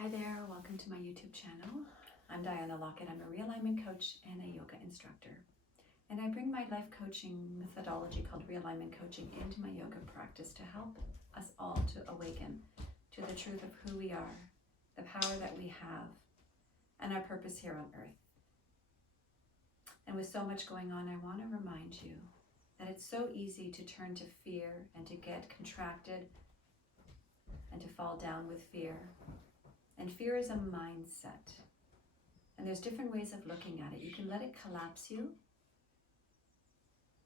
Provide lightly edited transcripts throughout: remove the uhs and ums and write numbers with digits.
Hi there, welcome to my YouTube channel. I'm Diana Lockett. I'm a realignment coach and a yoga instructor. And I bring my life coaching methodology called realignment coaching into my yoga practice to help us all to awaken to the truth of who we are, the power that we have, and our purpose here on earth. And with so much going on, I want to remind you that it's so easy to turn to fear and to get contracted and to fall down with fear. And fear is a mindset. And there's different ways of looking at it. You can let it collapse you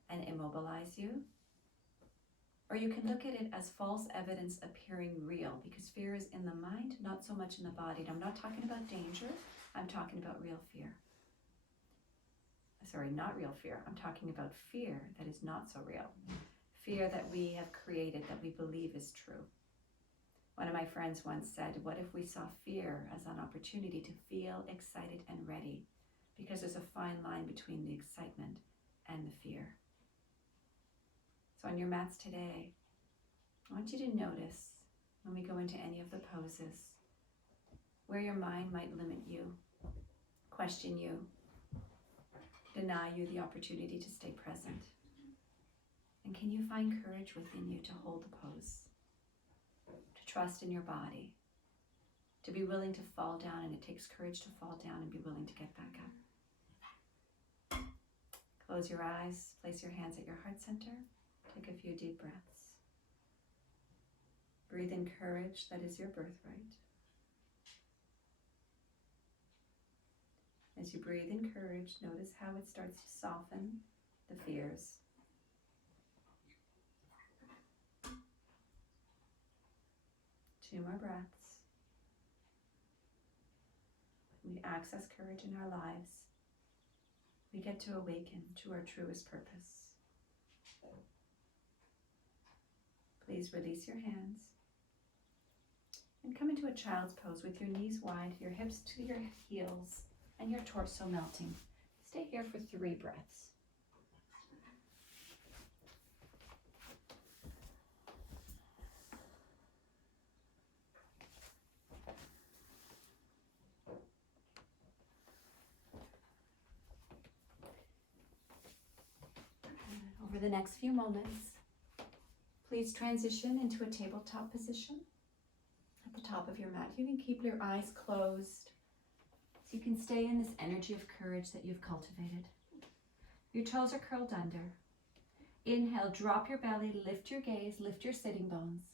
and immobilize you. Or you can look at it as false evidence appearing real, because fear is in the mind, not so much in the body. And I'm not talking about danger. I'm talking about real fear. Sorry, not real fear. I'm talking about fear that is not so real. Fear that we have created, that we believe is true. One of my friends once said, what if we saw fear as an opportunity to feel excited and ready? Because there's a fine line between the excitement and the fear. So on your mats today, I want you to notice when we go into any of the poses, where your mind might limit you, question you, deny you the opportunity to stay present. And can you find courage within you to hold the pose? To trust in your body, to be willing to fall down, and it takes courage to fall down and be willing to get back up. Close your eyes, place your hands at your heart center, take a few deep breaths. Breathe in courage, that is your birthright. As you breathe in courage, notice how it starts to soften the fears. Two more breaths. When we access courage in our lives, we get to awaken to our truest purpose. Please release your hands and come into a child's pose with your knees wide, your hips to your heels, and your torso melting. Stay here for 3 breaths. Over the next few moments, please transition into a tabletop position at the top of your mat. You can keep your eyes closed so you can stay in this energy of courage that you've cultivated. Your toes are curled under. Inhale, drop your belly, lift your gaze, lift your sitting bones.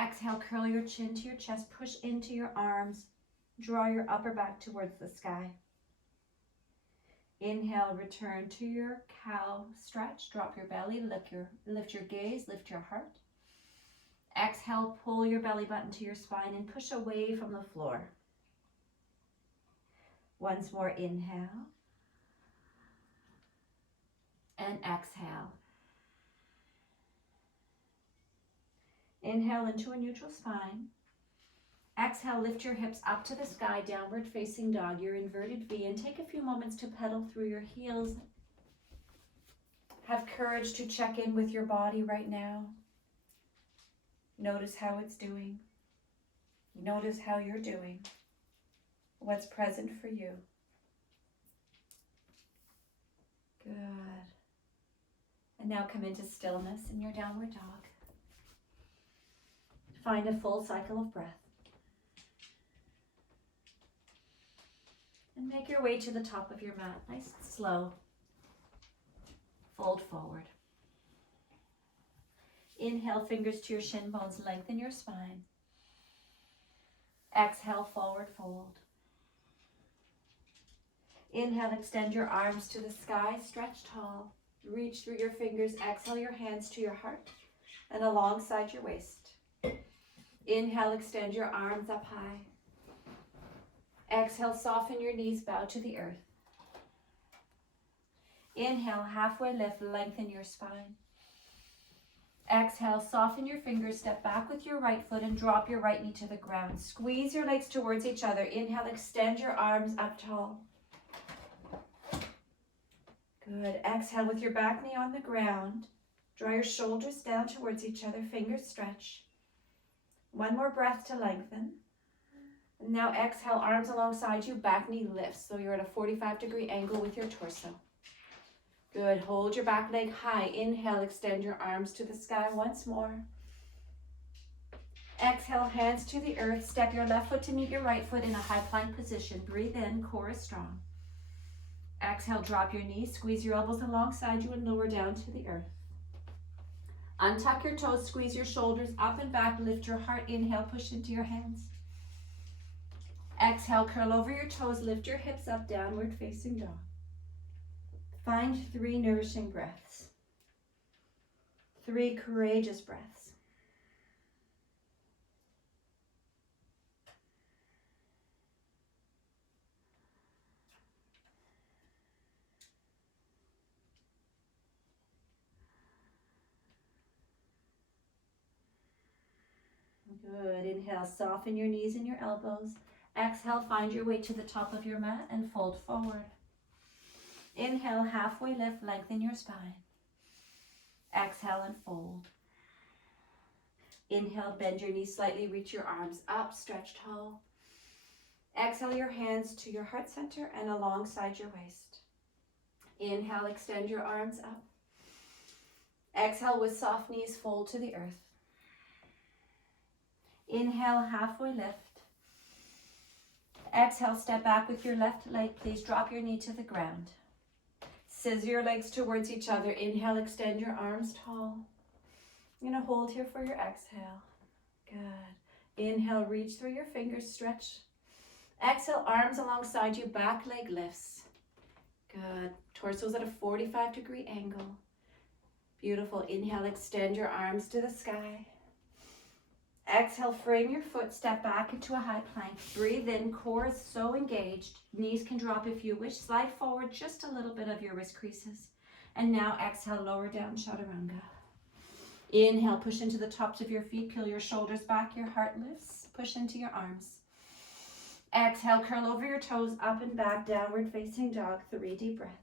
Exhale, curl your chin to your chest, push into your arms, draw your upper back towards the sky. Inhale, return to your cow stretch. Drop your belly, lift your gaze, lift your heart. Exhale, pull your belly button to your spine and push away from the floor. Once more, inhale. And exhale. Inhale into a neutral spine. Exhale, lift your hips up to the sky, downward facing dog, your inverted V, and take a few moments to pedal through your heels. Have courage to check in with your body right now. Notice how it's doing. Notice how you're doing. What's present for you. Good. And now come into stillness in your downward dog. Find a full cycle of breath. And make your way to the top of your mat, nice and slow. Fold forward. Inhale, fingers to your shin bones, lengthen your spine. Exhale, forward fold. Inhale, extend your arms to the sky, stretch tall. Reach through your fingers, exhale your hands to your heart and alongside your waist. Inhale, extend your arms up high. Exhale, soften your knees, bow to the earth. Inhale, halfway lift, lengthen your spine. Exhale, soften your fingers, step back with your right foot and drop your right knee to the ground. Squeeze your legs towards each other. Inhale, extend your arms up tall. Good. Exhale with your back knee on the ground. Draw your shoulders down towards each other, fingers stretch. One more breath to lengthen. And now exhale, arms alongside you, back knee lifts. So you're at a 45-degree angle with your torso. Good, hold your back leg high. Inhale, extend your arms to the sky once more. Exhale, hands to the earth. Step your left foot to meet your right foot in a high plank position. Breathe in, core is strong. Exhale, drop your knees, squeeze your elbows alongside you and lower down to the earth. Untuck your toes, squeeze your shoulders up and back, lift your heart. Inhale, push into your hands. Exhale, curl over your toes, lift your hips up, downward facing dog. Find 3 nourishing breaths. 3 courageous breaths. Good. Inhale, soften your knees and your elbows. Exhale, find your way to the top of your mat and fold forward. Inhale, halfway lift, lengthen your spine. Exhale and fold. Inhale, bend your knees slightly, reach your arms up, stretch tall. Exhale your hands to your heart center and alongside your waist. Inhale, extend your arms up. Exhale, with soft knees, fold to the earth. Inhale, halfway lift. Exhale, step back with your left leg. Please drop your knee to the ground. Scissor your legs towards each other. Inhale, extend your arms tall. You're going to hold here for your exhale. Good. Inhale, reach through your fingers, stretch. Exhale, arms alongside you, back leg lifts. Good. Torso's at a 45-degree angle. Beautiful. Inhale, extend your arms to the sky. Exhale, frame your foot, step back into a high plank. Breathe in, core is so engaged. Knees can drop if you wish. Slide forward just a little bit of your wrist creases. And now exhale, lower down, chaturanga. Inhale, push into the tops of your feet, peel your shoulders back, your heart lifts. Push into your arms. Exhale, curl over your toes, up and back, downward facing dog. 3 deep breaths.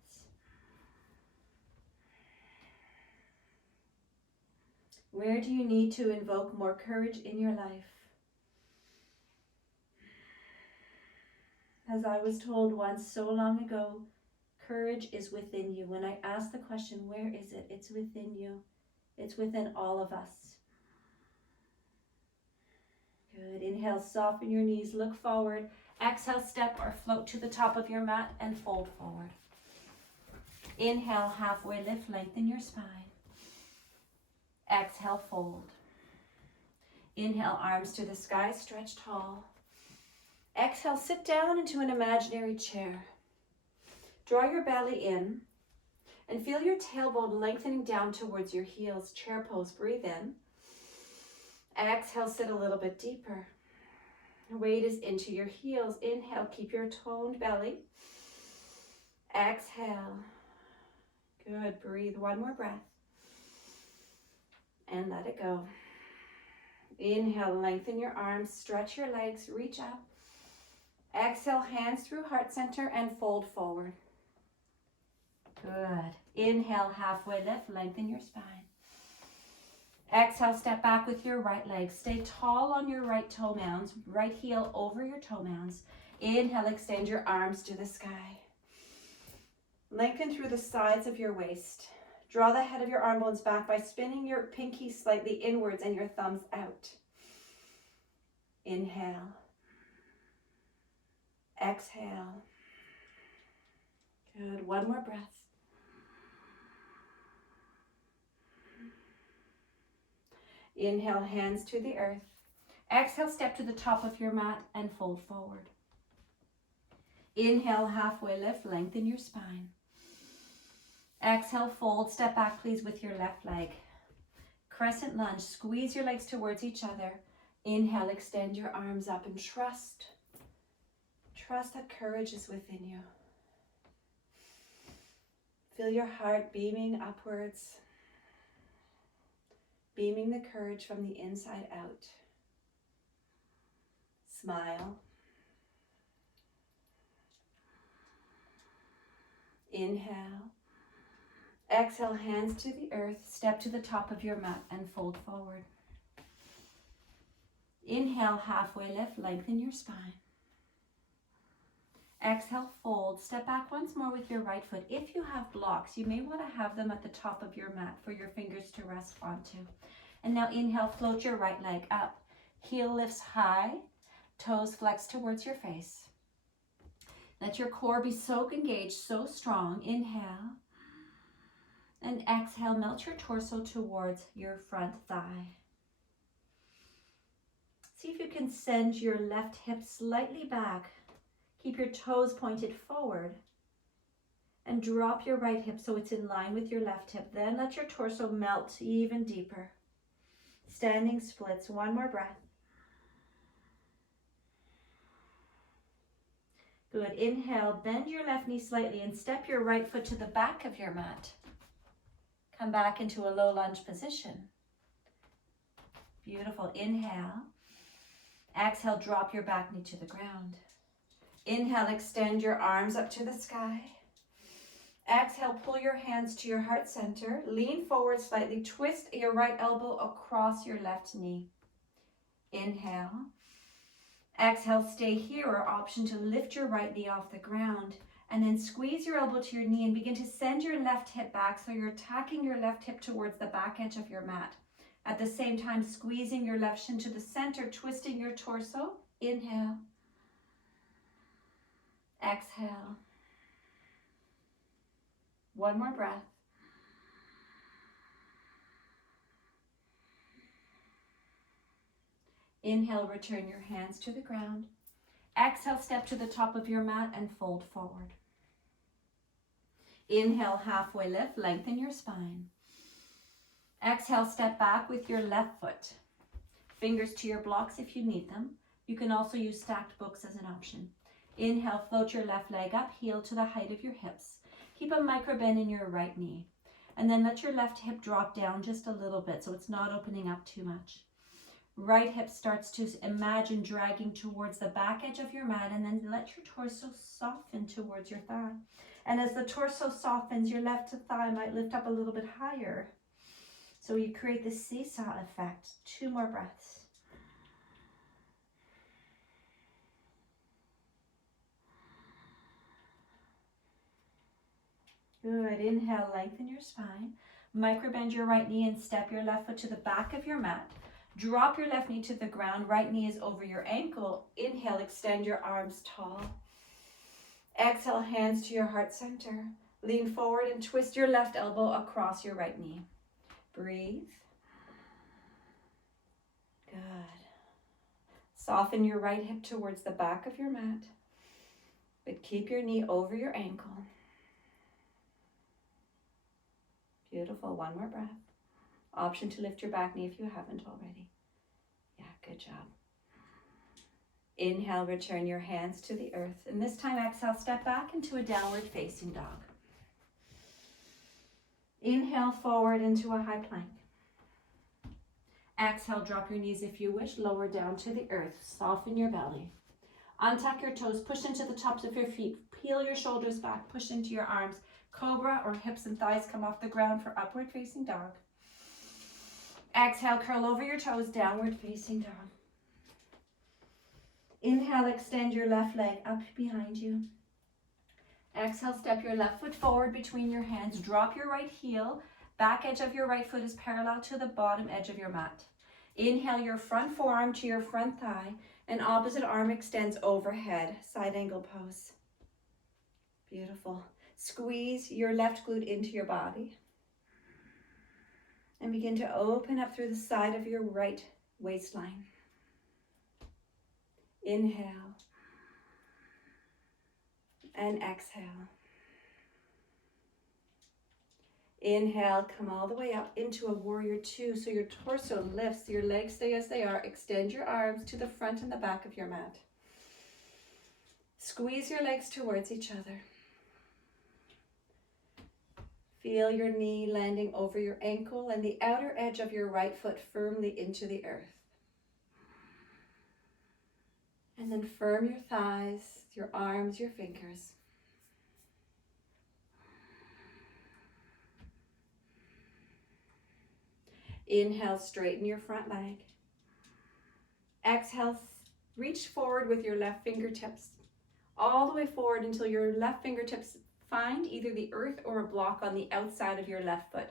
Where do you need to invoke more courage in your life? As I was told once so long ago, courage is within you. When I ask the question, where is it? It's within you. It's within all of us. Good. Inhale, soften your knees, look forward. Exhale, step or float to the top of your mat and fold forward. Inhale, halfway lift, lengthen your spine. Exhale, fold. Inhale, arms to the sky, stretch tall. Exhale, sit down into an imaginary chair. Draw your belly in and feel your tailbone lengthening down towards your heels. Chair pose, breathe in. Exhale, sit a little bit deeper. Weight is into your heels. Inhale, keep your toned belly. Exhale. Good, breathe, 1 more breath. And let it go. Inhale, lengthen your arms, stretch your legs, reach up. Exhale, hands through heart center and fold forward. Good. Inhale, halfway lift, lengthen your spine. Exhale, step back with your right leg. Stay tall on your right toe mounds, right heel over your toe mounds. Inhale, extend your arms to the sky. Lengthen through the sides of your waist. Draw the head of your arm bones back by spinning your pinky slightly inwards and your thumbs out. Inhale. Exhale. Good. 1 more breath. Inhale, hands to the earth. Exhale, step to the top of your mat and fold forward. Inhale, halfway lift, lengthen your spine. Exhale, fold, step back please with your left leg. Crescent lunge, squeeze your legs towards each other. Inhale, extend your arms up and trust that courage is within you. Feel your heart beaming upwards, beaming the courage from the inside out. Smile. Inhale. Exhale, hands to the earth, step to the top of your mat and fold forward. Inhale, halfway lift, lengthen your spine. Exhale, fold. Step back once more with your right foot. If you have blocks, you may want to have them at the top of your mat for your fingers to rest onto. And now inhale, float your right leg up. Heel lifts high, toes flex towards your face. Let your core be so engaged, so strong. Inhale. And exhale, melt your torso towards your front thigh. See if you can send your left hip slightly back. Keep your toes pointed forward. And drop your right hip so it's in line with your left hip. Then let your torso melt even deeper. Standing splits. One more breath. Good. Inhale, bend your left knee slightly and step your right foot to the back of your mat. Come back into a low lunge position. Beautiful. Inhale. Exhale, drop your back knee to the ground. Inhale, extend your arms up to the sky. Exhale, pull your hands to your heart center. Lean forward slightly. Twist your right elbow across your left knee. Inhale. Exhale, stay here, or option to lift your right knee off the ground. And then squeeze your elbow to your knee and begin to send your left hip back so you're tacking your left hip towards the back edge of your mat. At the same time, squeezing your left shin to the center, twisting your torso. Inhale. Exhale. One more breath. Inhale, return your hands to the ground. Exhale, step to the top of your mat and fold forward. Inhale, halfway lift, lengthen your spine. Exhale, step back with your left foot. Fingers to your blocks if you need them. You can also use stacked books as an option. Inhale, float your left leg up, heel to the height of your hips. Keep a micro bend in your right knee. And then let your left hip drop down just a little bit so it's not opening up too much. Right hip starts to imagine dragging towards the back edge of your mat, and then let your torso soften towards your thigh. And as the torso softens, your left thigh might lift up a little bit higher. So you create this seesaw effect. 2 more breaths. Good. Inhale, lengthen your spine. Microbend your right knee and step your left foot to the back of your mat. Drop your left knee to the ground. Right knee is over your ankle. Inhale, extend your arms tall. Exhale, hands to your heart center. Lean forward and twist your left elbow across your right knee. Breathe. Good. Soften your right hip towards the back of your mat, but keep your knee over your ankle. Beautiful. 1 more breath. Option to lift your back knee if you haven't already. Yeah, good job. Inhale, return your hands to the earth. And this time, exhale, step back into a downward facing dog. Inhale, forward into a high plank. Exhale, drop your knees if you wish, lower down to the earth. Soften your belly. Untuck your toes, push into the tops of your feet. Peel your shoulders back, push into your arms. Cobra, or hips and thighs come off the ground for upward facing dog. Exhale, curl over your toes, downward facing dog. Inhale, extend your left leg up behind you. Exhale, step your left foot forward between your hands. Drop your right heel. Back edge of your right foot is parallel to the bottom edge of your mat. Inhale your front forearm to your front thigh, and opposite arm extends overhead, side angle pose. Beautiful. Squeeze your left glute into your body. And begin to open up through the side of your right waistline. Inhale. And exhale. Inhale, come all the way up into a warrior 2. So your torso lifts, your legs stay as they are. Extend your arms to the front and the back of your mat. Squeeze your legs towards each other. Feel your knee landing over your ankle and the outer edge of your right foot firmly into the earth. And then firm your thighs, your arms, your fingers. Inhale, straighten your front leg. Exhale, reach forward with your left fingertips all the way forward until your left fingertips find either the earth or a block on the outside of your left foot.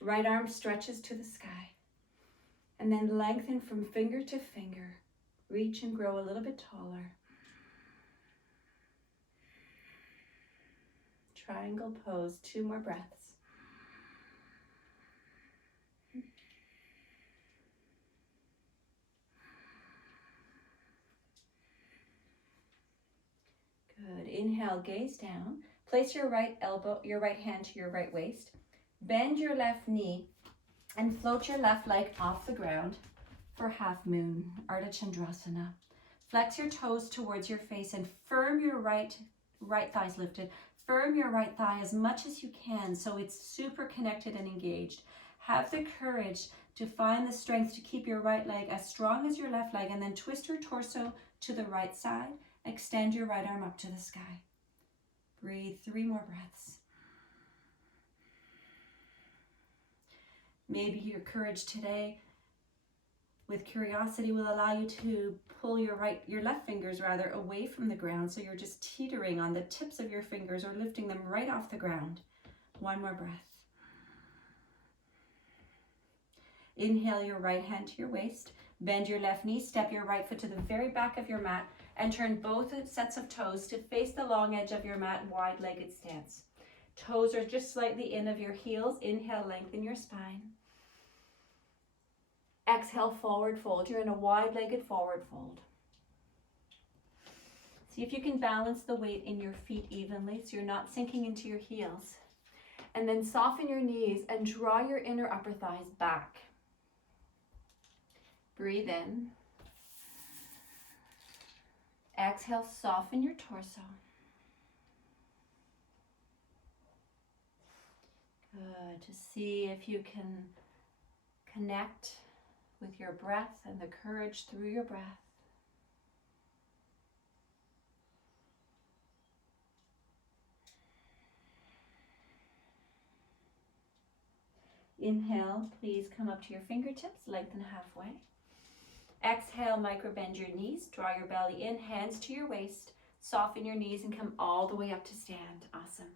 Right arm stretches to the sky. And then lengthen from finger to finger. Reach and grow a little bit taller. Triangle pose, 2 more breaths. Good. Inhale, gaze down. Place your right hand to your right waist. Bend your left knee and float your left leg off the ground for half moon, Ardha Chandrasana. Flex your toes towards your face and firm your right thighs lifted. Firm your right thigh as much as you can so it's super connected and engaged. Have the courage to find the strength to keep your right leg as strong as your left leg, and then twist your torso to the right side. Extend your right arm up to the sky. Breathe 3 more breaths. Maybe your courage today with curiosity will allow you to pull your left fingers away from the ground, so you're just teetering on the tips of your fingers or lifting them right off the ground. 1 more breath. Inhale your right hand to your waist. Bend your left knee, step your right foot to the very back of your mat, and turn both sets of toes to face the long edge of your mat, wide-legged stance. Toes are just slightly in of your heels. Inhale, lengthen your spine. Exhale, forward fold. You're in a wide-legged forward fold. See if you can balance the weight in your feet evenly so you're not sinking into your heels. And then soften your knees and draw your inner upper thighs back. Breathe in. Exhale, soften your torso. Good. To see if you can connect with your breath and the courage through your breath. Inhale, please come up to your fingertips, lengthen halfway. Exhale, micro bend your knees, draw your belly in, hands to your waist, soften your knees and come all the way up to stand. Awesome.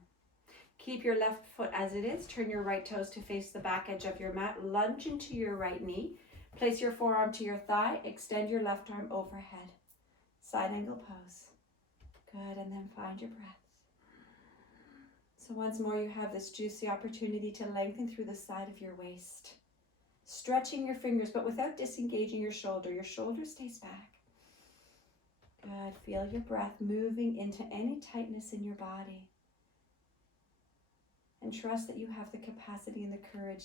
Keep your left foot as it is, turn your right toes to face the back edge of your mat, lunge into your right knee, place your forearm to your thigh, extend your left arm overhead. Side angle pose. Good, and then find your breath. So once more you have this juicy opportunity to lengthen through the side of your waist. Stretching your fingers, but without disengaging your shoulder. Your shoulder stays back. Good. Feel your breath moving into any tightness in your body. And trust that you have the capacity and the courage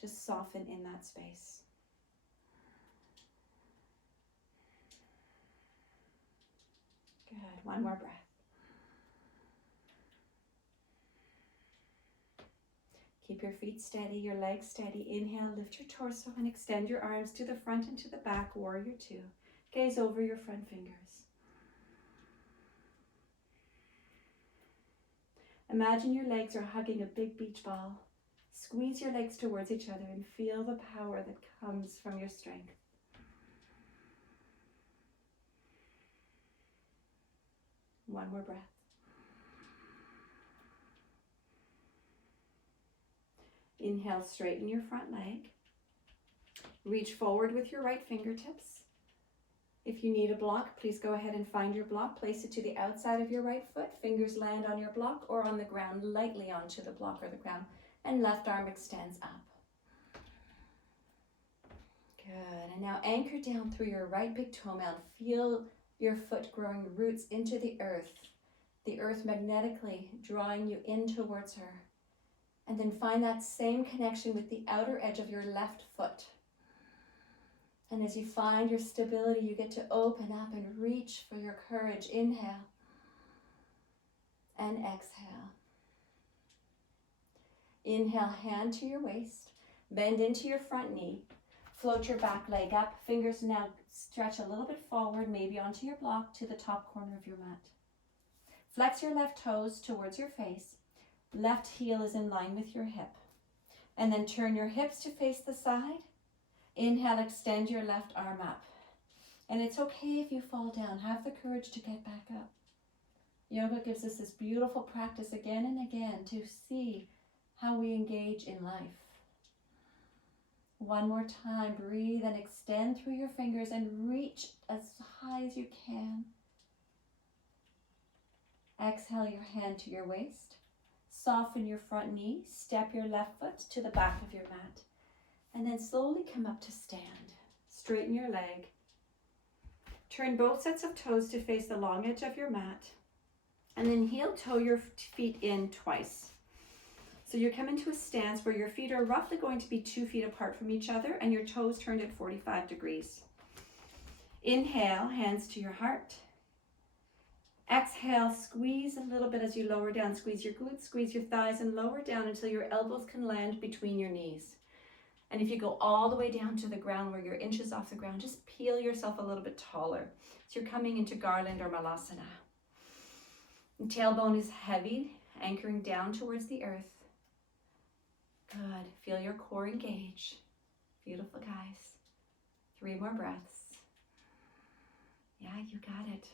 to soften in that space. Good. 1 more breath. Keep your feet steady, your legs steady. Inhale, lift your torso and extend your arms to the front and to the back. Warrior 2. Gaze over your front fingers. Imagine your legs are hugging a big beach ball. Squeeze your legs towards each other and feel the power that comes from your strength. One more breath. Inhale, straighten your front leg. Reach forward with your right fingertips. If you need a block, please go ahead and find your block. Place it to the outside of your right foot. Fingers land on your block or on the ground, lightly onto the block or the ground. And left arm extends up. Good. And now anchor down through your right big toe mound. Feel your foot growing roots into the earth magnetically drawing you in towards her. And then find that same connection with the outer edge of your left foot. And as you find your stability, you get to open up and reach for your courage. Inhale and exhale. Inhale, hand to your waist. Bend into your front knee. Float your back leg up. Fingers now stretch a little bit forward, maybe onto your block to the top corner of your mat. Flex your left toes towards your face. Left heel is in line with your hip. And then turn your hips to face the side. Inhale, extend your left arm up. And it's okay if you fall down. Have the courage to get back up. Yoga gives us this beautiful practice again and again to see how we engage in life. One more time, breathe and extend through your fingers and reach as high as you can. Exhale your hand to your waist. Soften your front knee. Step your left foot to the back of your mat. And then slowly come up to stand. Straighten your leg. Turn both sets of toes to face the long edge of your mat. And then heel toe your feet in twice. So you come into a stance where your feet are roughly going to be 2 feet apart from each other and your toes turned at 45 degrees. Inhale, hands to your heart. Exhale, squeeze a little bit as you lower down. Squeeze your glutes, squeeze your thighs, and lower down until your elbows can land between your knees. And if you go all the way down to the ground where you're inches off the ground, just peel yourself a little bit taller. So you're coming into garland or malasana. The tailbone is heavy, anchoring down towards the earth. Good. Feel your core engage. Beautiful, guys. 3 more breaths. Yeah, you got it.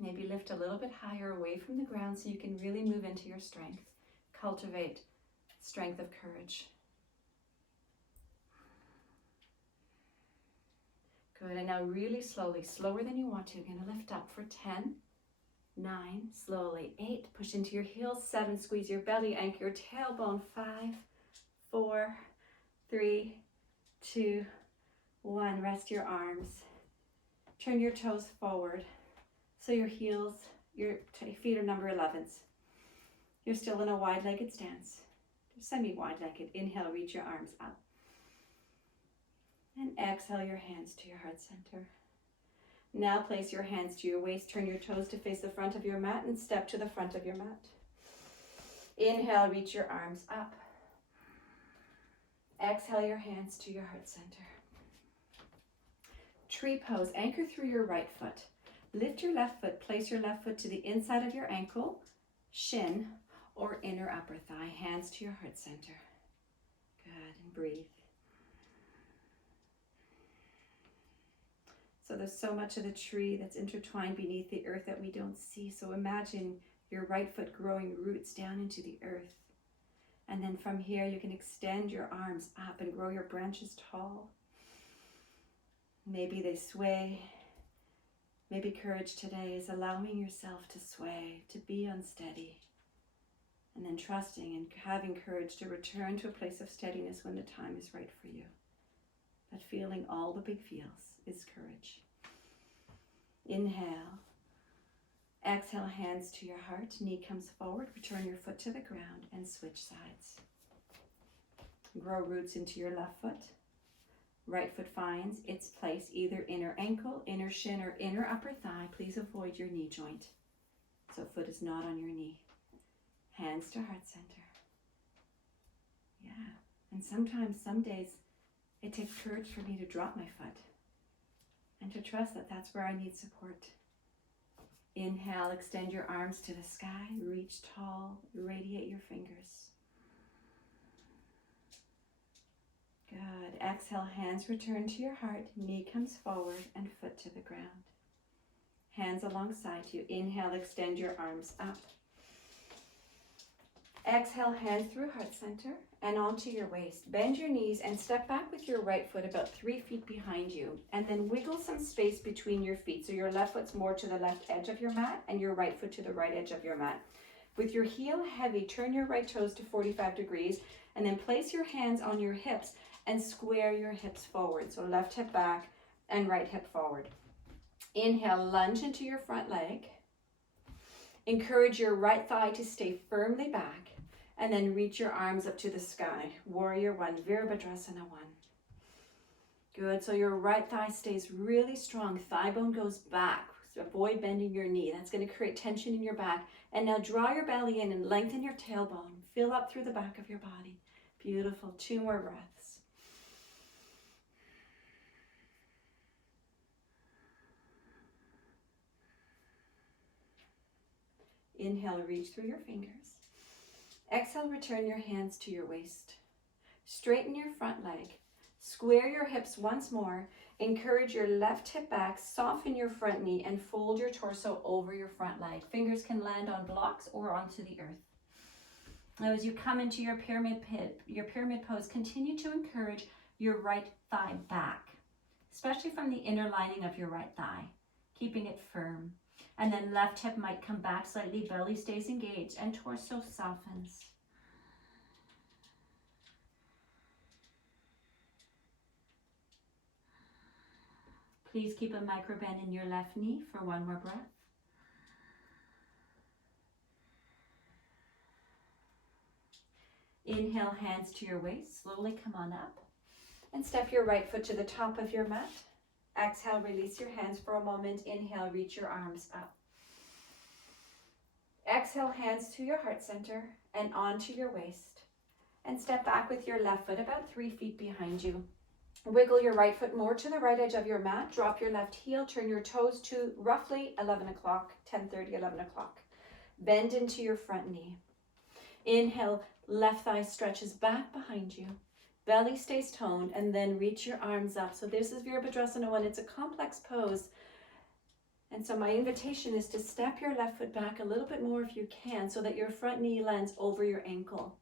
Maybe lift a little bit higher away from the ground so you can really move into your strength. Cultivate strength of courage. Good, and now really slowly, slower than you want to. You're going to lift up for 10, 9, slowly, 8, push into your heels, 7, squeeze your belly, anchor your tailbone, 5, 4, 3, 2, 1. Rest your arms. Turn your toes forward. So your heels, your feet are number 11s. You're still in a wide-legged stance. Semi-wide-legged. Inhale, reach your arms up. And exhale your hands to your heart center. Now place your hands to your waist. Turn your toes to face the front of your mat and step to the front of your mat. Inhale, reach your arms up. Exhale your hands to your heart center. Tree pose. Anchor through your right foot. Lift your left foot, place your left foot to the inside of your ankle, shin, or inner upper thigh. Hands to your heart center. Good, and breathe. So there's so much of the tree that's intertwined beneath the earth that we don't see. So imagine your right foot growing roots down into the earth. And then from here you can extend your arms up and grow your branches tall. Maybe they sway. Maybe courage today is allowing yourself to sway, to be unsteady, and then trusting and having courage to return to a place of steadiness when the time is right for you. But feeling all the big feels is courage. Inhale. Exhale, hands to your heart. Knee comes forward. Return your foot to the ground and switch sides. Grow roots into your left foot. Right foot finds its place, either inner ankle, inner shin, or inner upper thigh. Please avoid your knee joint. So foot is not on your knee. Hands to heart center. Yeah. And sometimes, some days, it takes courage for me to drop my foot and to trust that that's where I need support. Inhale, extend your arms to the sky. Reach tall, radiate your fingers. Good. Exhale, hands return to your heart. Knee comes forward and foot to the ground. Hands alongside you. Inhale, extend your arms up. Exhale, hands through heart center and onto your waist. Bend your knees and step back with your right foot about 3 feet behind you. And then wiggle some space between your feet. So your left foot's more to the left edge of your mat and your right foot to the right edge of your mat. With your heel heavy, turn your right toes to 45 degrees and then place your hands on your hips and square your hips forward. So left hip back and right hip forward. Inhale, lunge into your front leg. Encourage your right thigh to stay firmly back and then reach your arms up to the sky. Warrior 1, Virabhadrasana 1. Good, so your right thigh stays really strong. Thigh bone goes back. So avoid bending your knee. That's going to create tension in your back. And now draw your belly in and lengthen your tailbone. Fill up through the back of your body. Beautiful. 2 more breaths. Inhale, reach through your fingers. Exhale, return your hands to your waist. Straighten your front leg. Square your hips once more. Encourage your left hip back, soften your front knee, and fold your torso over your front leg. Fingers can land on blocks or onto the earth. Now, as you come into your pyramid pose, continue to encourage your right thigh back, especially from the inner lining of your right thigh, keeping it firm. And then left hip might come back slightly, belly stays engaged, and torso softens. Please keep a micro bend in your left knee for one more breath. Inhale, hands to your waist. Slowly come on up and step your right foot to the top of your mat. Exhale, release your hands for a moment. Inhale, reach your arms up. Exhale, hands to your heart center and onto your waist. And step back with your left foot about 3 feet behind you. Wiggle your right foot more to the right edge of your mat. Drop your left heel. Turn your toes to roughly 11 o'clock, 10:30, 11 o'clock. Bend into your front knee. Inhale, left thigh stretches back behind you. Belly stays toned, and then reach your arms up. So this is Virabhadrasana 1. It's a complex pose. And so my invitation is to step your left foot back a little bit more if you can, so that your front knee lands over your ankle.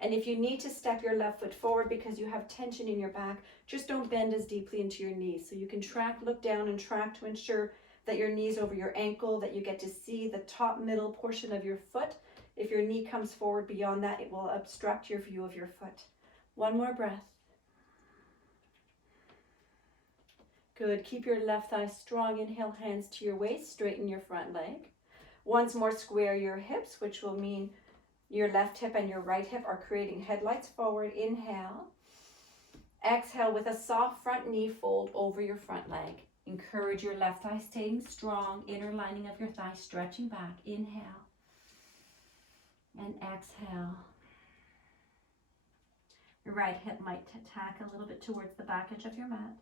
And if you need to step your left foot forward because you have tension in your back, just don't bend as deeply into your knees. So you can track, look down and track to ensure that your knee's over your ankle, that you get to see the top middle portion of your foot. If your knee comes forward beyond that, it will obstruct your view of your foot. One more breath. Good. Keep your left thigh strong. Inhale, hands to your waist. Straighten your front leg. Once more, square your hips, which will mean your left hip and your right hip are creating headlights forward. Inhale. Exhale with a soft front knee fold over your front leg. Encourage your left thigh staying strong. Inner lining of your thigh stretching back. Inhale. And exhale. Your right hip might tack a little bit towards the back edge of your mat.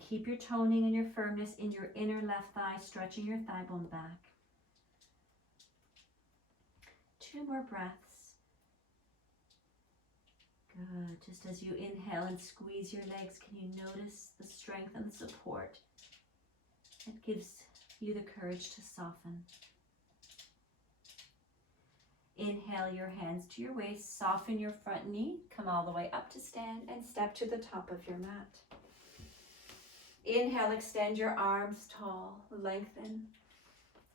Keep your toning and your firmness in your inner left thigh, stretching your thigh bone back. 2 more breaths. Good. Just as you inhale and squeeze your legs, can you notice the strength and the support? It gives you the courage to soften. Inhale your hands to your waist, soften your front knee, come all the way up to stand and step to the top of your mat. Inhale, extend your arms tall, lengthen.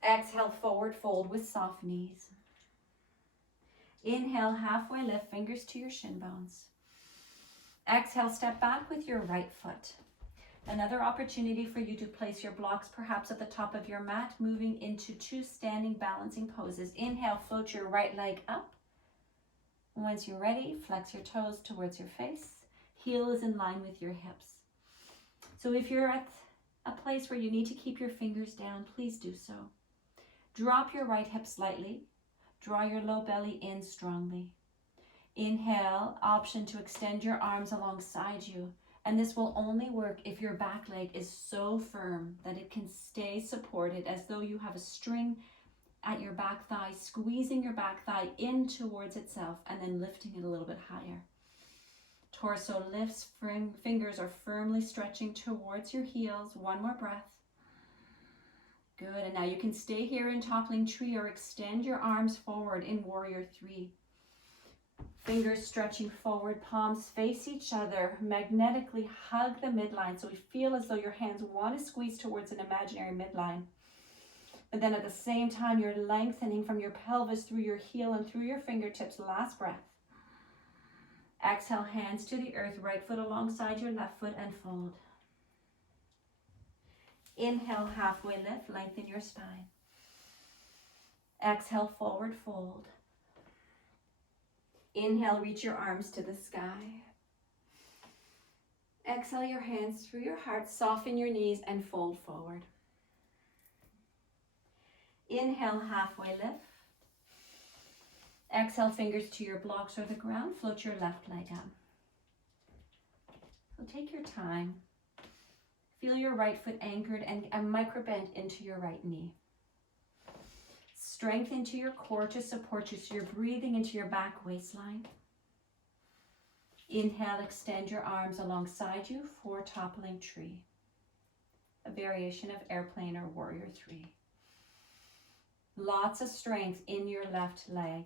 Exhale, forward fold with soft knees. Inhale, halfway lift, fingers to your shin bones. Exhale, step back with your right foot. Another opportunity for you to place your blocks perhaps at the top of your mat, moving into 2 standing balancing poses. Inhale, float your right leg up. Once you're ready, flex your toes towards your face. Heel is in line with your hips. So if you're at a place where you need to keep your fingers down, please do so. Drop your right hip slightly. Draw your low belly in strongly. Inhale, option to extend your arms alongside you. And this will only work if your back leg is so firm that it can stay supported, as though you have a string at your back thigh, squeezing your back thigh in towards itself and then lifting it a little bit higher. Torso lifts, fingers are firmly stretching towards your heels. 1 more breath. Good, and now you can stay here in toppling tree or extend your arms forward in warrior 3. Fingers stretching forward, palms face each other, magnetically hug the midline. So we feel as though your hands want to squeeze towards an imaginary midline. And then at the same time, you're lengthening from your pelvis through your heel and through your fingertips. Last breath. Exhale, hands to the earth, right foot alongside your left foot and fold. Inhale, halfway lift, lengthen your spine. Exhale, forward fold. Inhale, reach your arms to the sky. Exhale your hands through your heart, soften your knees and fold forward. Inhale, halfway lift. Exhale, fingers to your blocks or the ground, float your left leg up. So take your time. Feel your right foot anchored and a micro bend into your right knee. Strength into your core to support you, so you're breathing into your back waistline. Inhale, extend your arms alongside you for toppling tree. A variation of airplane or warrior three. Lots of strength in your left leg.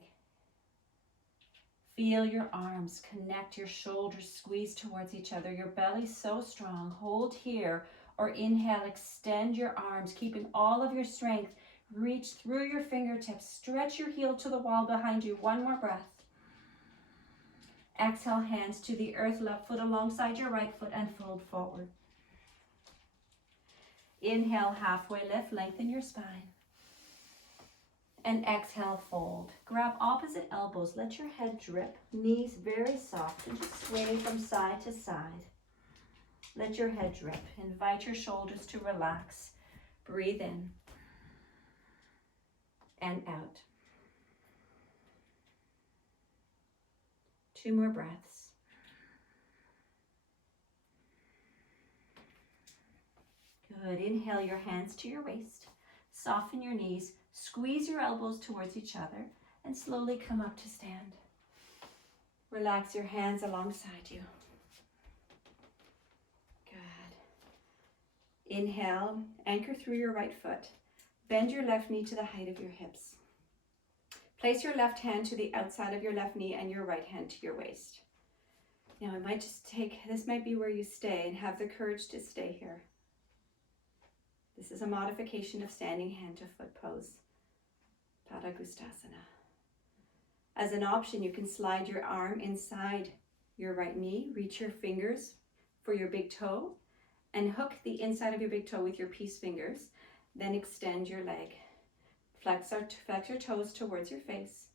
Feel your arms connect, your shoulders squeeze towards each other, your belly so strong. Hold here, or inhale, extend your arms, keeping all of your strength. Reach through your fingertips, stretch your heel to the wall behind you. One more breath. Exhale, hands to the earth, left foot alongside your right foot, and fold forward. Inhale, halfway lift, lengthen your spine. And exhale, fold. Grab opposite elbows, let your head drip, knees very soft, and just sway from side to side. Let your head drip. Invite your shoulders to relax. Breathe in and out. 2 more breaths. Good. Inhale your hands to your waist. Soften your knees. Squeeze your elbows towards each other and slowly come up to stand. Relax your hands alongside you. Good. Inhale, anchor through your right foot. Bend your left knee to the height of your hips. Place your left hand to the outside of your left knee and your right hand to your waist. Now I might just this might be where you stay and have the courage to stay here. This is a modification of standing hand to foot pose. Padangusthasana. As an option, you can slide your arm inside your right knee, reach your fingers for your big toe, and hook the inside of your big toe with your peace fingers. Then extend your leg. Flex your toes towards your face.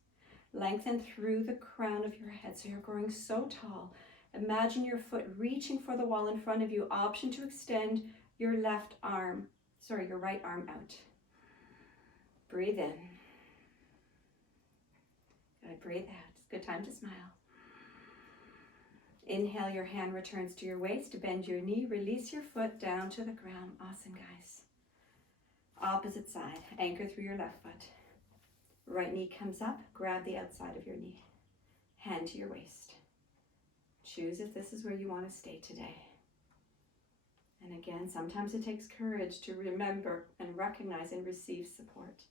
Lengthen through the crown of your head so you're growing so tall. Imagine your foot reaching for the wall in front of you. Option to extend your right arm out. Breathe in. Good, breathe out. It's a good time to smile. Inhale, your hand returns to your waist. Bend your knee, release your foot down to the ground. Awesome, guys. Opposite side, anchor through your left foot. Right knee comes up, grab the outside of your knee. Hand to your waist. Choose if this is where you want to stay today. And again, sometimes it takes courage to remember and recognize and receive support.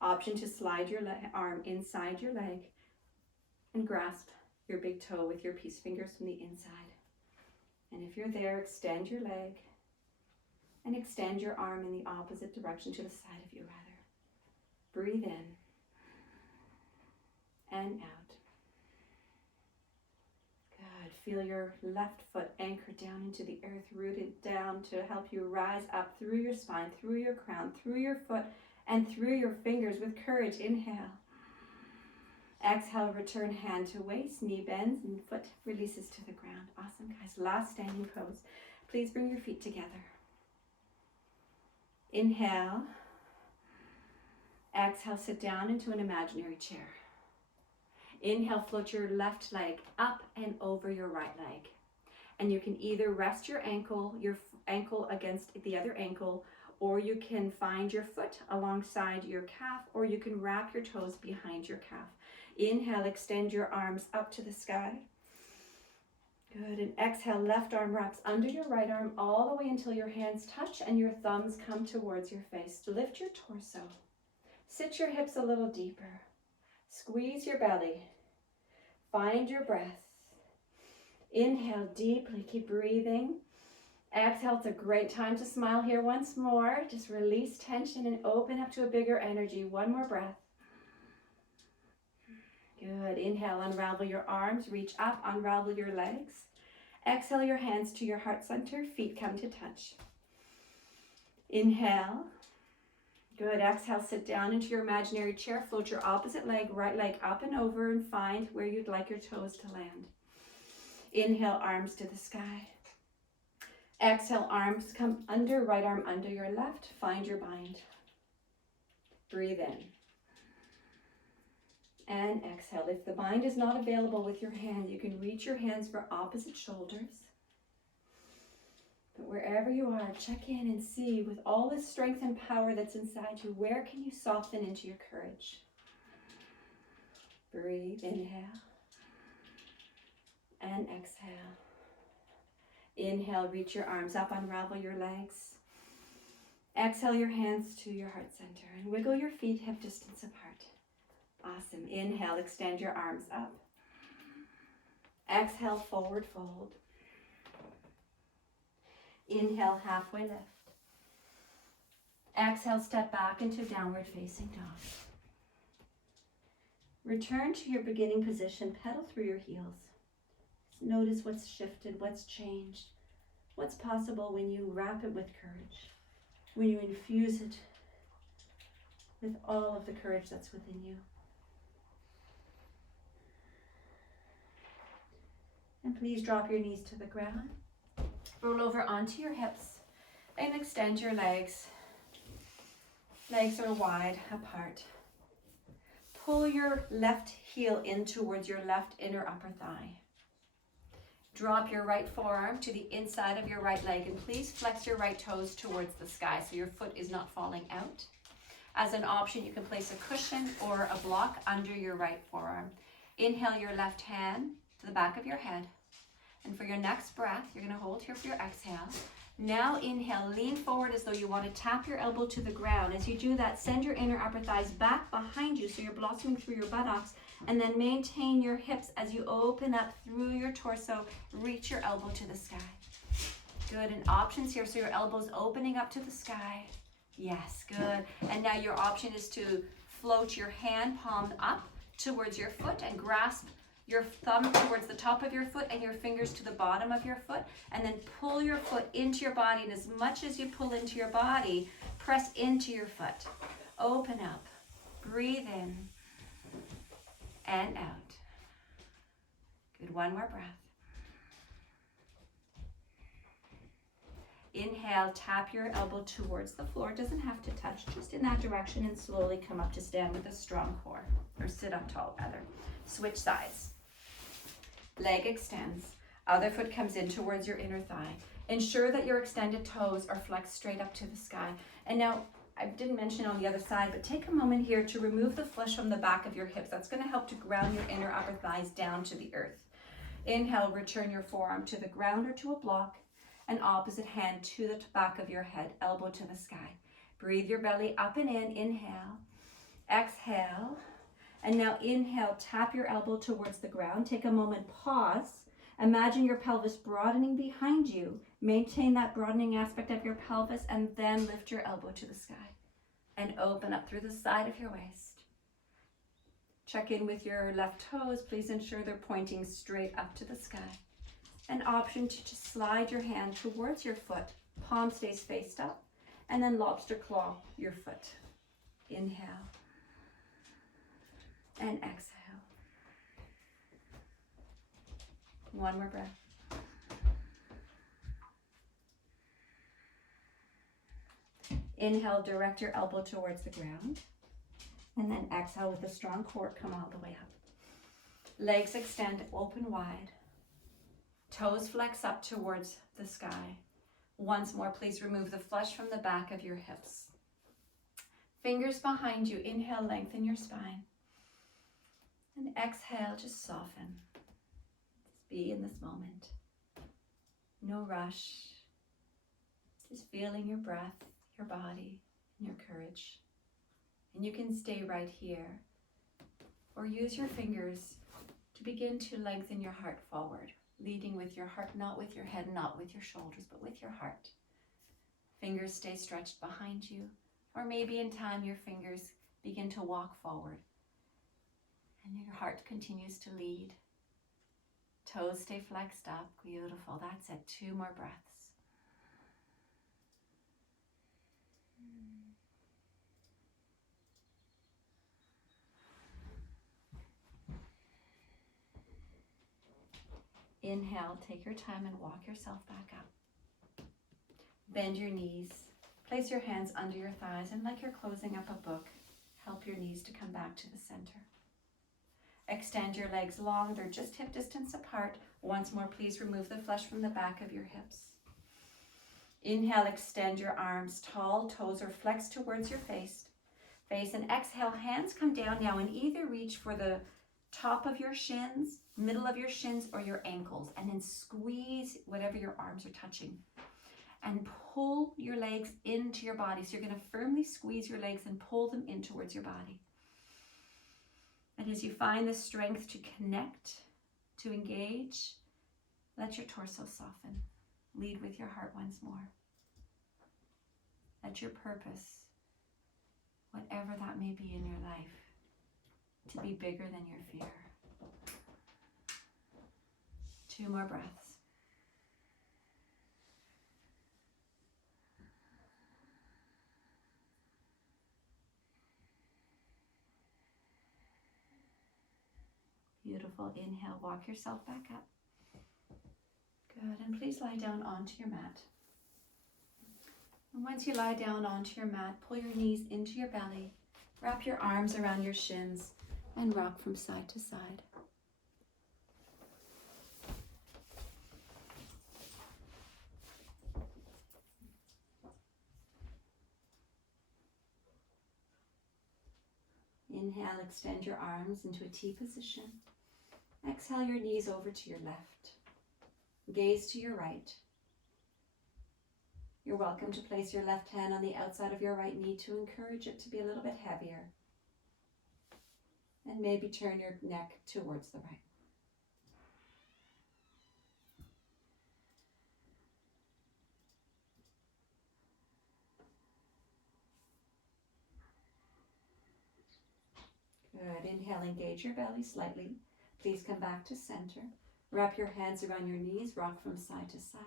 Option to slide your arm inside your leg and grasp your big toe with your peace fingers from the inside. And if you're there, extend your leg and extend your arm in the opposite direction to the side of you, rather. Breathe in and out. Good. Feel your left foot anchored down into the earth, rooted down to help you rise up through your spine, through your crown, through your foot, and through your fingers with courage. Inhale. Exhale, return hand to waist, knee bends, and foot releases to the ground. Awesome, guys. Last standing pose. Please bring your feet together. Inhale. Exhale, sit down into an imaginary chair. Inhale, float your left leg up and over your right leg. And you can either rest your ankle against the other ankle, or you can find your foot alongside your calf, or you can wrap your toes behind your calf. Inhale, extend your arms up to the sky. Good, and exhale, left arm wraps under your right arm all the way until your hands touch and your thumbs come towards your face. Lift your torso. Sit your hips a little deeper. Squeeze your belly. Find your breath. Inhale deeply, keep breathing. Exhale, it's a great time to smile here once more. Just release tension and open up to a bigger energy. One more breath. Good. Inhale, unravel your arms, reach up, unravel your legs. Exhale your hands to your heart center, feet come to touch. Inhale. Good. Exhale, sit down into your imaginary chair. Float your opposite leg, right leg up and over, and find where you'd like your toes to land. Inhale, arms to the sky. Exhale, arms come under, right arm under your left. Find your bind. Breathe in. And exhale. If the bind is not available with your hand, you can reach your hands for opposite shoulders. But wherever you are, check in and see, with all the strength and power that's inside you, where can you soften into your courage? Breathe, inhale. And And exhale. Inhale, reach your arms up, unravel your legs. Exhale your hands to your heart center and wiggle your feet hip distance apart. Awesome. Inhale, extend your arms up. Exhale, forward fold. Inhale, halfway lift. Exhale, step back into downward facing dog. Return to your beginning position, pedal through your heels. Notice what's shifted, what's changed, what's possible when you wrap it with courage, when you infuse it with all of the courage that's within you. And please drop your knees to the ground. Roll over onto your hips and extend your legs. Legs are wide apart. Pull your left heel in towards your left inner upper thigh. Drop your right forearm to the inside of your right leg and please flex your right toes towards the sky so your foot is not falling out. As an option, you can place a cushion or a block under your right forearm. Inhale your left hand to the back of your head. And for your next breath, you're going to hold here for your exhale. Now inhale, lean forward as though you want to tap your elbow to the ground. As you do that, send your inner upper thighs back behind you so you're blossoming through your buttocks. And then maintain your hips as you open up through your torso. Reach your elbow to the sky. Good, and options here. So your elbow's opening up to the sky. Yes, good. And now your option is to float your hand palm up towards your foot and grasp your thumb towards the top of your foot and your fingers to the bottom of your foot, and then pull your foot into your body, and as much as you pull into your body, press into your foot. Open up, breathe in and out. Good, one more breath. Inhale, tap your elbow towards the floor. It doesn't have to touch, just in that direction, and slowly come up to stand with a strong core, or sit up tall rather. Switch sides. Leg extends. Other foot comes in towards your inner thigh. Ensure that your extended toes are flexed straight up to the sky. And now, I didn't mention on the other side, but take a moment here to remove the flesh from the back of your hips. That's going to help to ground your inner upper thighs down to the earth. Inhale, return your forearm to the ground or to a block, and opposite hand to the back of your head, elbow to the sky. Breathe your belly up and in. Inhale. Exhale. And now inhale, tap your elbow towards the ground. Take a moment, pause. Imagine your pelvis broadening behind you. Maintain that broadening aspect of your pelvis and then lift your elbow to the sky and open up through the side of your waist. Check in with your left toes. Please ensure they're pointing straight up to the sky. An option to just slide your hand towards your foot. Palm stays faced up, and then lobster claw your foot. Inhale and exhale. One more breath. Inhale, direct your elbow towards the ground. And then exhale with a strong core, come all the way up. Legs extend, open wide. Toes flex up towards the sky. Once more, please remove the flesh from the back of your hips. Fingers behind you. Inhale, lengthen your spine. And exhale, just soften. Just be in this moment. No rush. Just feeling your breath, your body, and your courage. And you can stay right here. Or use your fingers to begin to lengthen your heart forward. Leading with your heart, not with your head, not with your shoulders, but with your heart. Fingers stay stretched behind you. Or maybe in time your fingers begin to walk forward. And your heart continues to lead. Toes stay flexed up. Beautiful. That's it. 2 more breaths. Inhale, take your time and walk yourself back up. Bend your knees. Place your hands under your thighs, and like you're closing up a book, help your knees to come back to the center. Extend your legs long. They're just hip distance apart. Once more, please remove the flesh from the back of your hips. Inhale, extend your arms tall. Toes are flexed towards your face. And exhale, hands come down now and either reach for the top of your shins, middle of your shins, or your ankles, and then squeeze whatever your arms are touching. And pull your legs into your body. So you're going to firmly squeeze your legs and pull them in towards your body. And as you find the strength to connect, to engage, let your torso soften. Lead with your heart once more. Let your purpose, whatever that may be in your life, to be bigger than your fear. 2 more breaths. Beautiful. Inhale, walk yourself back up. Good. And please lie down onto your mat. And once you lie down onto your mat, pull your knees into your belly, wrap your arms around your shins, and rock from side to side. Inhale, extend your arms into a T position. Exhale your knees over to your left. Gaze to your right. You're welcome to place your left hand on the outside of your right knee to encourage it to be a little bit heavier. And maybe turn your neck towards the right. Good. Inhale, engage your belly slightly. Please come back to center. Wrap your hands around your knees, rock from side to side.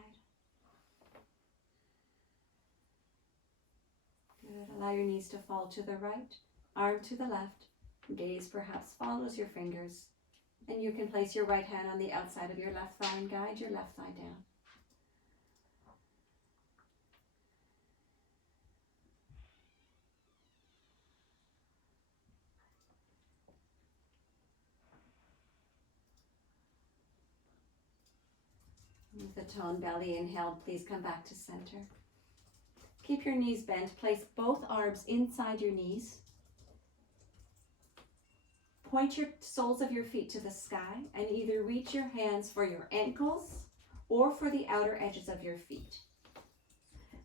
Good. Allow your knees to fall to the right, arm to the left. Gaze perhaps follows your fingers. And you can place your right hand on the outside of your left thigh and guide your left thigh down. With the toned belly inhale, please come back to center. Keep your knees bent. Place both arms inside your knees. Point your soles of your feet to the sky and either reach your hands for your ankles or for the outer edges of your feet.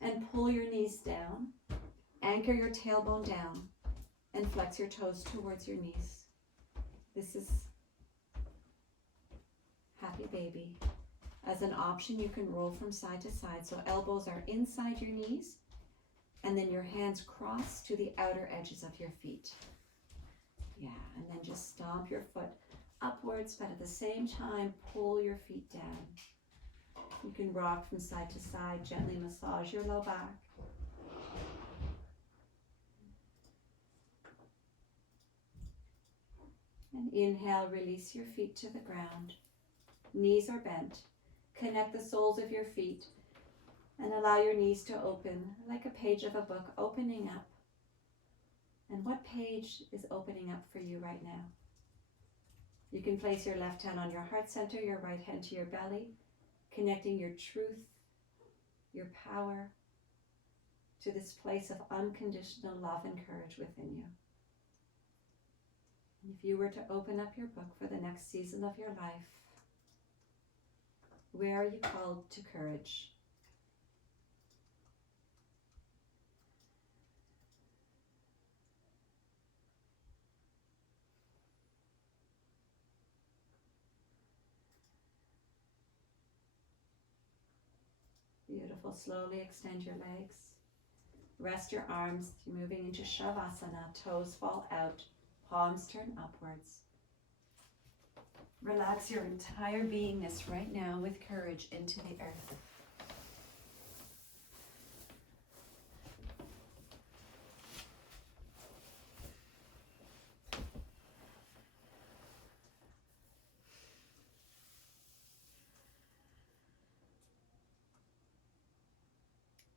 And pull your knees down. Anchor your tailbone down and flex your toes towards your knees. This is happy baby. As an option, you can roll from side to side. So elbows are inside your knees, and then your hands cross to the outer edges of your feet. Yeah, and then just stomp your foot upwards, but at the same time, pull your feet down. You can rock from side to side, gently massage your low back. And inhale, release your feet to the ground. Knees are bent. Connect the soles of your feet and allow your knees to open like a page of a book opening up. And what page is opening up for you right now? You can place your left hand on your heart center, your right hand to your belly, connecting your truth, your power to this place of unconditional love and courage within you. And if you were to open up your book for the next season of your life, where are you called to courage? Beautiful. Slowly extend your legs. Rest your arms. You're moving into Shavasana. Toes fall out. Palms turn upwards. Relax your entire beingness right now with courage into the earth.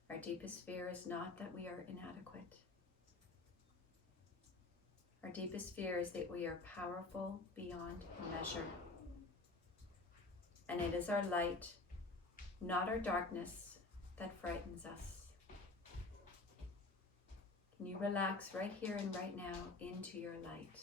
Our deepest fear is not that we are inadequate. Our deepest fear is that we are powerful beyond measure. And it is our light, not our darkness, that frightens us. Can you relax right here and right now into your light?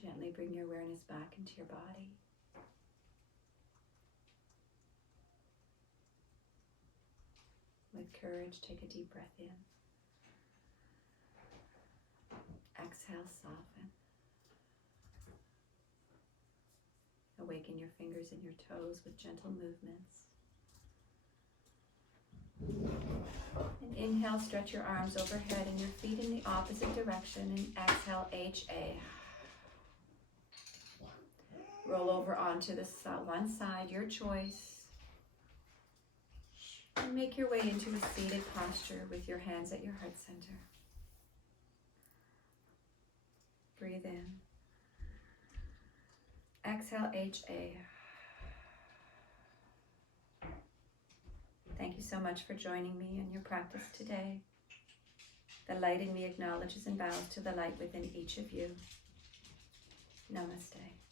Gently bring your awareness back into your body. With courage, take a deep breath in. Exhale, soften. Awaken your fingers and your toes with gentle movements. And inhale, stretch your arms overhead and your feet in the opposite direction. And exhale, HA. Roll over onto the one side, your choice. And make your way into a seated posture with your hands at your heart center. Breathe in. Exhale, HA. Thank you so much for joining me in your practice today. The light in me acknowledges and bows to the light within each of you. Namaste.